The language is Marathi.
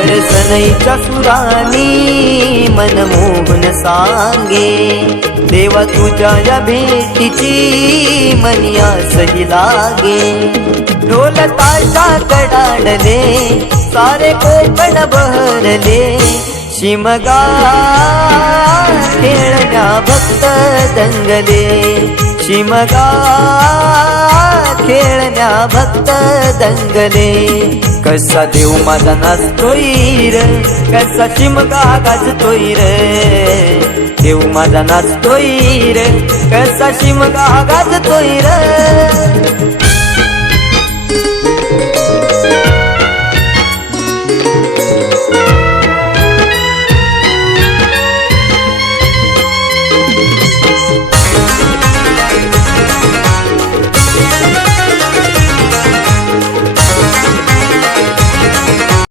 परसनईच्या सुरानी मनमोहन सांगे, देवा तुझ्या या भेटीची मनी आसही लागे। ढोल ताशा कडाडले सारे कोकण बहरले, शिमगा खेळण्या भक्त दंगले, शिमगा खेळण्या भक्त दंगले। कसा देव माझा नाचतोय र, कसा शिमगा गाजतोय र, देव माझा नाचतोय र, कसा शिमगा गाजतोय र।